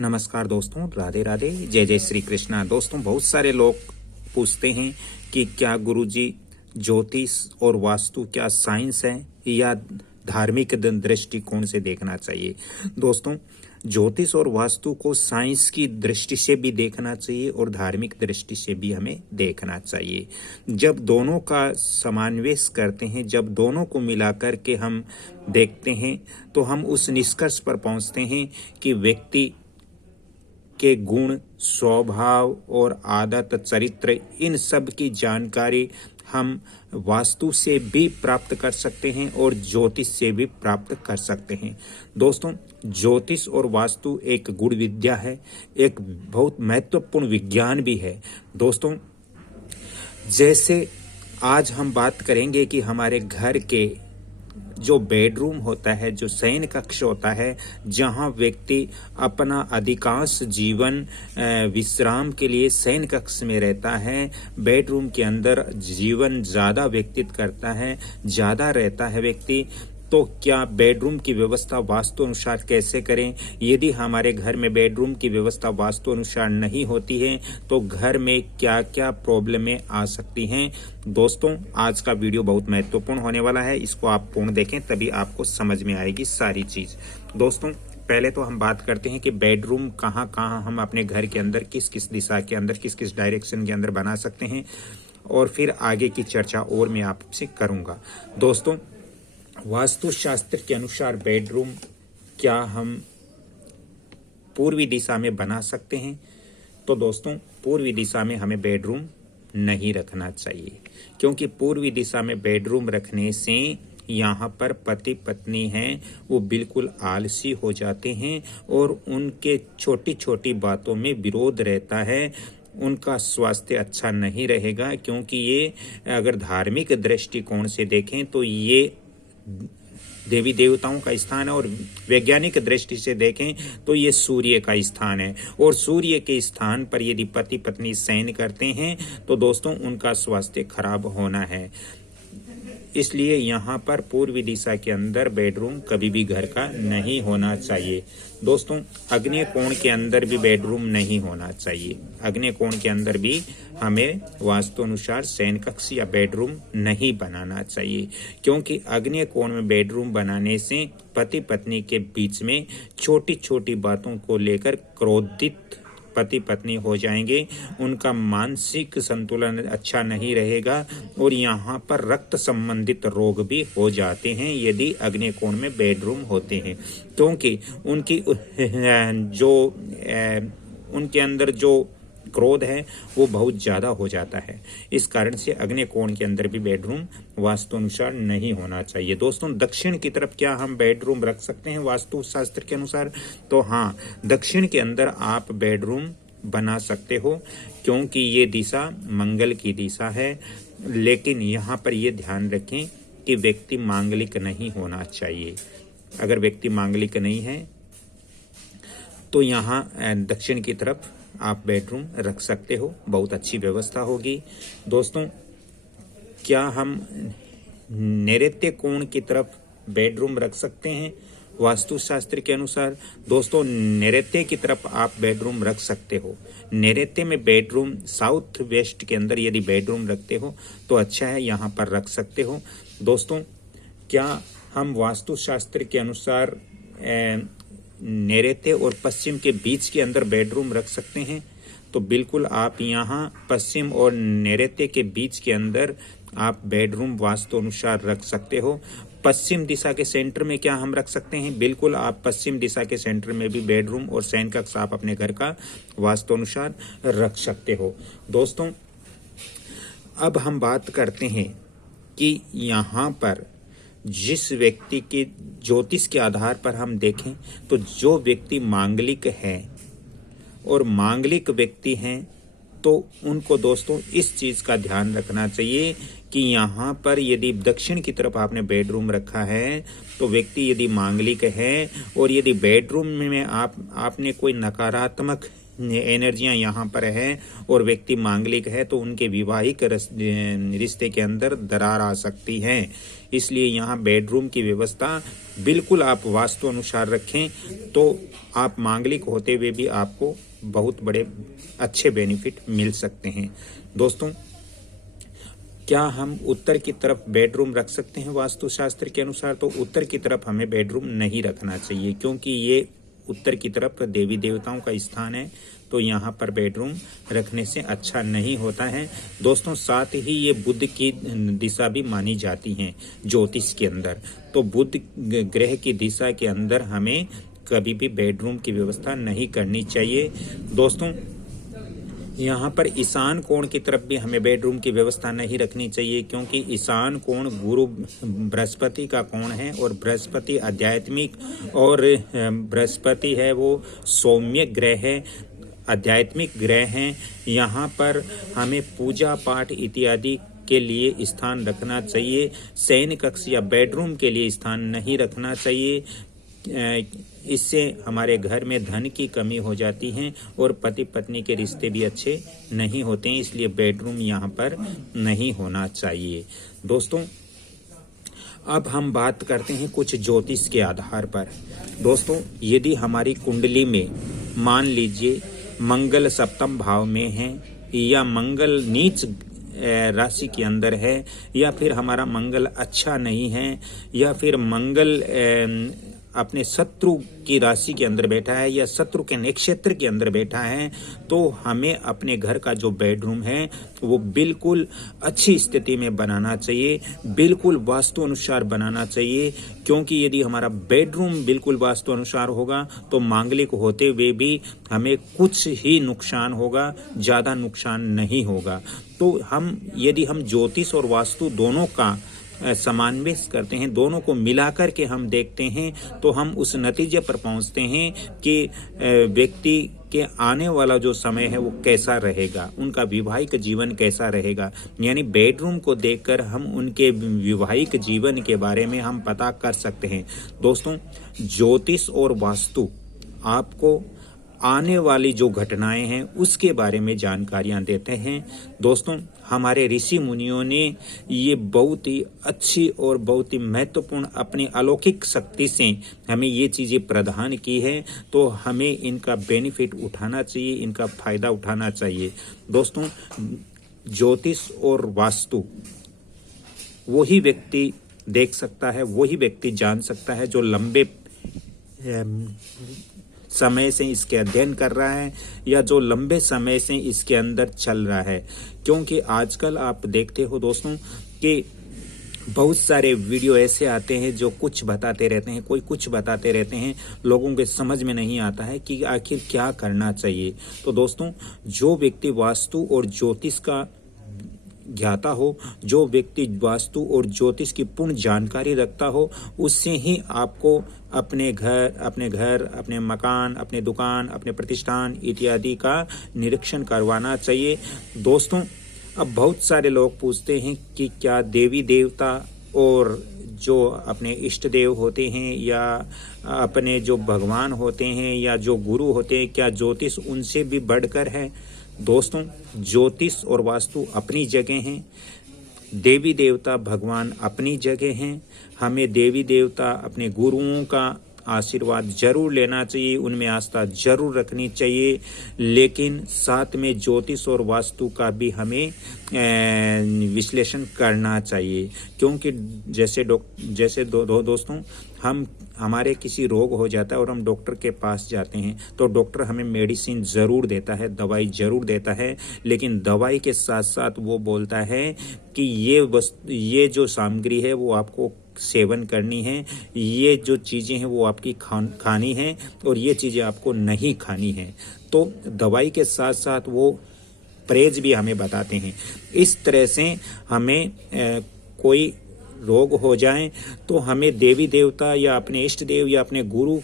नमस्कार दोस्तों, राधे राधे, जय जय श्री कृष्णा। दोस्तों, बहुत सारे लोग पूछते हैं कि क्या गुरुजी ज्योतिष और वास्तु क्या साइंस है या धार्मिक दृष्टिकोण से देखना चाहिए। दोस्तों, ज्योतिष और वास्तु को साइंस की दृष्टि से भी देखना चाहिए और धार्मिक दृष्टि से भी हमें देखना चाहिए। जब दोनों का समान्वेश करते हैं, जब दोनों को मिलाकर के हम देखते हैं, तो हम उस निष्कर्ष पर पहुंचते हैं कि व्यक्ति के गुण, स्वभाव और आदत, चरित्र, इन सब की जानकारी हम वास्तु से भी प्राप्त कर सकते हैं और ज्योतिष से भी प्राप्त कर सकते हैं। दोस्तों, ज्योतिष और वास्तु एक गूढ़ विद्या है, एक बहुत महत्वपूर्ण विज्ञान भी है। दोस्तों, जैसे आज हम बात करेंगे कि हमारे घर के जो बेडरूम होता है, जो शयन कक्ष होता है, जहां व्यक्ति अपना अधिकांश जीवन विश्राम के लिए शयन कक्ष में रहता है, बेडरूम के अंदर जीवन ज़्यादा व्यतीत करता है, ज़्यादा रहता है व्यक्ति, तो क्या बेडरूम की व्यवस्था वास्तु अनुसार कैसे करें। यदि हमारे घर में बेडरूम की व्यवस्था वास्तु अनुसार नहीं होती है तो घर में क्या क्या प्रॉब्लमें आ सकती हैं। दोस्तों, आज का वीडियो बहुत महत्वपूर्ण होने वाला है, इसको आप पूर्ण देखें तभी आपको समझ में आएगी सारी चीज। दोस्तों, पहले तो हम बात करते हैं कि बेडरूम कहाँ कहाँ हम अपने घर के अंदर किस किस दिशा के अंदर, किस किस डायरेक्शन के अंदर बना सकते हैं, और फिर आगे की चर्चा और मैं आपसे करूंगा। दोस्तों, वास्तुशास्त्र के अनुसार बेडरूम क्या हम पूर्वी दिशा में बना सकते हैं? तो दोस्तों, पूर्वी दिशा में हमें बेडरूम नहीं रखना चाहिए, क्योंकि पूर्वी दिशा में बेडरूम रखने से यहाँ पर पति पत्नी हैं वो बिल्कुल आलसी हो जाते हैं और उनके छोटी छोटी बातों में विरोध रहता है, उनका स्वास्थ्य अच्छा नहीं रहेगा। क्योंकि ये अगर धार्मिक दृष्टिकोण से देखें तो ये देवी देवताओं का स्थान है और वैज्ञानिक दृष्टि से देखें तो ये सूर्य का स्थान है, और सूर्य के स्थान पर यदि पति पत्नी शयन करते हैं तो दोस्तों उनका स्वास्थ्य खराब होना है। इसलिए यहाँ पर पूर्वी दिशा के अंदर बेडरूम कभी भी घर का नहीं होना चाहिए। दोस्तों, आग्नेय कोण के अंदर भी बेडरूम नहीं होना चाहिए। आग्नेय कोण के अंदर भी हमें वास्तु अनुसार शयन कक्ष या बेडरूम नहीं बनाना चाहिए, क्योंकि आग्नेय कोण में बेडरूम बनाने से पति पत्नी के बीच में छोटी छोटी बातों को लेकर क्रोधित पति पत्नी हो जाएंगे, उनका मानसिक संतुलन अच्छा नहीं रहेगा और यहाँ पर रक्त संबंधित रोग भी हो जाते हैं यदि आग्नेय कोण में बेडरूम होते हैं, क्योंकि उनके अंदर जो क्रोध है वो बहुत ज्यादा हो जाता है। इस कारण से आग्नेय कोण के अंदर भी बेडरूम वास्तु अनुसार नहीं होना चाहिए। दोस्तों, दक्षिण की तरफ क्या हम बेडरूम रख सकते हैं वास्तु शास्त्र के अनुसार? तो हाँ, दक्षिण के अंदर आप बेडरूम बना सकते हो, क्योंकि ये दिशा मंगल की दिशा है। लेकिन यहाँ पर ये ध्यान रखें कि व्यक्ति मांगलिक नहीं होना चाहिए। अगर व्यक्ति मांगलिक नहीं है तो यहाँ दक्षिण की तरफ आप बेडरूम रख सकते हो, बहुत अच्छी व्यवस्था होगी। दोस्तों, क्या हम नैऋत्य कोण की तरफ बेडरूम रख सकते हैं वास्तुशास्त्र के अनुसार? दोस्तों, नैऋत्य की तरफ आप बेडरूम रख सकते हो। नैऋत्य में बेडरूम साउथ वेस्ट के अंदर यदि बेडरूम रखते हो तो अच्छा है, यहाँ पर रख सकते हो। दोस्तों, क्या हम वास्तुशास्त्र के अनुसार नैऋत्य और पश्चिम के बीच के अंदर बेडरूम रख सकते हैं? तो बिल्कुल आप यहाँ पश्चिम और नैऋत्य के बीच के अंदर आप बेडरूम वास्तु अनुसार रख सकते हो। पश्चिम दिशा के सेंटर में क्या हम रख सकते हैं? बिल्कुल आप पश्चिम दिशा के सेंटर में भी बेडरूम और शयन कक्ष आप अपने घर का वास्तु अनुसार रख सकते हो। दोस्तों, अब हम बात करते हैं कि यहाँ पर जिस व्यक्ति के ज्योतिष के आधार पर हम देखें तो जो व्यक्ति मांगलिक है और मांगलिक व्यक्ति हैं तो उनको दोस्तों इस चीज का ध्यान रखना चाहिए कि यहाँ पर यदि दक्षिण की तरफ आपने बेडरूम रखा है तो व्यक्ति यदि मांगलिक है और यदि बेडरूम में आपने कोई नकारात्मक एनर्जियां यहाँ पर है और व्यक्ति मांगलिक है तो उनके विवाहिक रिश्ते के अंदर दरार आ सकती है। इसलिए यहाँ बेडरूम की व्यवस्था बिल्कुल आप वास्तु अनुसार रखें तो आप मांगलिक होते हुए भी आपको बहुत बड़े अच्छे बेनिफिट मिल सकते हैं। दोस्तों, क्या हम उत्तर की तरफ बेडरूम रख सकते हैं वास्तुशास्त्र के अनुसार? तो उत्तर की तरफ हमें बेडरूम नहीं रखना चाहिए, क्योंकि ये उत्तर की तरफ देवी देवताओं का स्थान है, तो यहाँ पर बेडरूम रखने से अच्छा नहीं होता है। दोस्तों, साथ ही ये बुध की दिशा भी मानी जाती है ज्योतिष के अंदर, तो बुध ग्रह की दिशा के अंदर हमें कभी भी बेडरूम की व्यवस्था नहीं करनी चाहिए। दोस्तों, यहाँ पर ईशान कोण की तरफ भी हमें बेडरूम की व्यवस्था नहीं रखनी चाहिए, क्योंकि ईशान कोण गुरु बृहस्पति का कोण है और बृहस्पति आध्यात्मिक और बृहस्पति है वो सौम्य ग्रह है, आध्यात्मिक ग्रह हैं। यहाँ पर हमें पूजा पाठ इत्यादि के लिए स्थान रखना चाहिए, शयन कक्ष या बेडरूम के लिए स्थान नहीं रखना चाहिए। इससे हमारे घर में धन की कमी हो जाती है और पति पत्नी के रिश्ते भी अच्छे नहीं होते हैं, इसलिए बेडरूम यहाँ पर नहीं होना चाहिए। दोस्तों, अब हम बात करते हैं कुछ ज्योतिष के आधार पर। दोस्तों, यदि हमारी कुंडली में मान लीजिए मंगल सप्तम भाव में है या मंगल नीच राशि के अंदर है, या फिर हमारा मंगल अच्छा नहीं है, या फिर मंगल अपने शत्रु की राशि के अंदर बैठा है या शत्रु के नक्षत्र के अंदर बैठा है, तो हमें अपने घर का जो बेडरूम है वो बिल्कुल अच्छी स्थिति में बनाना चाहिए, बिल्कुल वास्तु अनुसार बनाना चाहिए। क्योंकि यदि हमारा बेडरूम बिल्कुल वास्तु अनुसार होगा तो मांगलिक होते हुए भी हमें कुछ ही नुकसान होगा, ज़्यादा नुकसान नहीं होगा। तो यदि हम ज्योतिष और वास्तु दोनों का समान्वय करते हैं, दोनों को मिलाकर के हम देखते हैं, तो हम उस नतीजे पर पहुंचते हैं कि व्यक्ति के आने वाला जो समय है वो कैसा रहेगा, उनका वैवाहिक जीवन कैसा रहेगा। यानी बेडरूम को देखकर हम उनके वैवाहिक जीवन के बारे में हम पता कर सकते हैं। दोस्तों, ज्योतिष और वास्तु आपको आने वाली जो घटनाएं हैं उसके बारे में जानकारियां देते हैं। दोस्तों, हमारे ऋषि मुनियों ने ये बहुत ही अच्छी और बहुत ही महत्वपूर्ण अपनी अलौकिक शक्ति से हमें ये चीज़ें प्रदान की है, तो हमें इनका बेनिफिट उठाना चाहिए, इनका फायदा उठाना चाहिए। दोस्तों, ज्योतिष और वास्तु वही व्यक्ति देख सकता है, वही व्यक्ति जान सकता है जो लंबे समय से इसके अध्ययन कर रहा है या जो लंबे समय से इसके अंदर चल रहा है। क्योंकि आजकल आप देखते हो दोस्तों कि बहुत सारे वीडियो ऐसे आते हैं जो कुछ बताते रहते हैं, कोई कुछ बताते रहते हैं, लोगों के समझ में नहीं आता है कि आखिर क्या करना चाहिए। तो दोस्तों, जो व्यक्ति वास्तु और ज्योतिष का ज्ञाता हो, जो व्यक्ति वास्तु और ज्योतिष की पूर्ण जानकारी रखता हो, उससे ही आपको अपने घर, अपने मकान, अपने दुकान, अपने प्रतिष्ठान इत्यादि का निरीक्षण करवाना चाहिए। दोस्तों, अब बहुत सारे लोग पूछते हैं कि क्या देवी देवता और जो अपने इष्ट देव होते हैं या अपने जो भगवान होते हैं या जो गुरु होते हैं, क्या ज्योतिष उनसे भी बढ़कर है? दोस्तों, ज्योतिष और वास्तु अपनी जगह हैं, देवी देवता भगवान अपनी जगह हैं। हमें देवी देवता अपने गुरुओं का आशीर्वाद जरूर लेना चाहिए, उनमें आस्था जरूर रखनी चाहिए, लेकिन साथ में ज्योतिष और वास्तु का भी हमें विश्लेषण करना चाहिए। क्योंकि जैसे दोस्तों, हमारे किसी रोग हो जाता है और हम डॉक्टर के पास जाते हैं तो डॉक्टर हमें मेडिसिन ज़रूर देता है, दवाई ज़रूर देता है, लेकिन दवाई के साथ साथ वो बोलता है कि ये जो सामग्री है वो आपको सेवन करनी है, ये जो चीज़ें हैं वो आपकी खानी है और ये चीज़ें आपको नहीं खानी है। तो दवाई के साथ साथ वो परहेज भी हमें बताते हैं। इस तरह से हमें कोई रोग हो जाए तो हमें देवी देवता या अपने इष्ट देव या अपने गुरु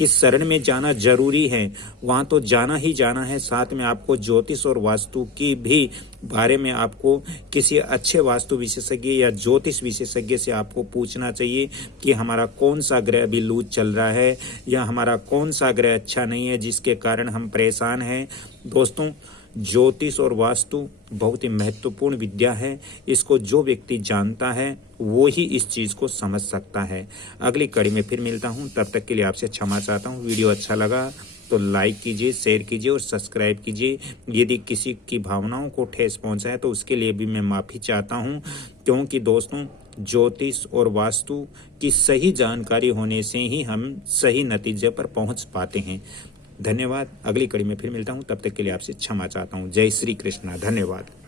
की शरण में जाना जरूरी है, वहां तो जाना ही जाना है। साथ में आपको ज्योतिष और वास्तु की भी बारे में आपको किसी अच्छे वास्तु विशेषज्ञ या ज्योतिष विशेषज्ञ से आपको पूछना चाहिए कि हमारा कौन सा ग्रह अभी लूज चल रहा है या हमारा कौन सा ग्रह अच्छा नहीं है जिसके कारण हम परेशान हैं। दोस्तों, ज्योतिष और वास्तु बहुत ही महत्वपूर्ण विद्या है। इसको जो व्यक्ति जानता है वो ही इस चीज को समझ सकता है। अगली कड़ी में फिर मिलता हूं, तब तक के लिए आपसे क्षमा चाहता हूं। वीडियो अच्छा लगा तो लाइक कीजिए, शेयर कीजिए और सब्सक्राइब कीजिए। यदि किसी की भावनाओं को ठेस पहुंचा है तो उसके लिए भी मैं माफी चाहता हूं, क्योंकि दोस्तों ज्योतिष और वास्तु की सही जानकारी होने से ही हम सही नतीजे पर पहुंच पाते हैं। धन्यवाद। अगली कड़ी में फिर मिलता हूं, तब तक के लिए आपसे क्षमा चाहता हूं। जय श्री कृष्णा। धन्यवाद।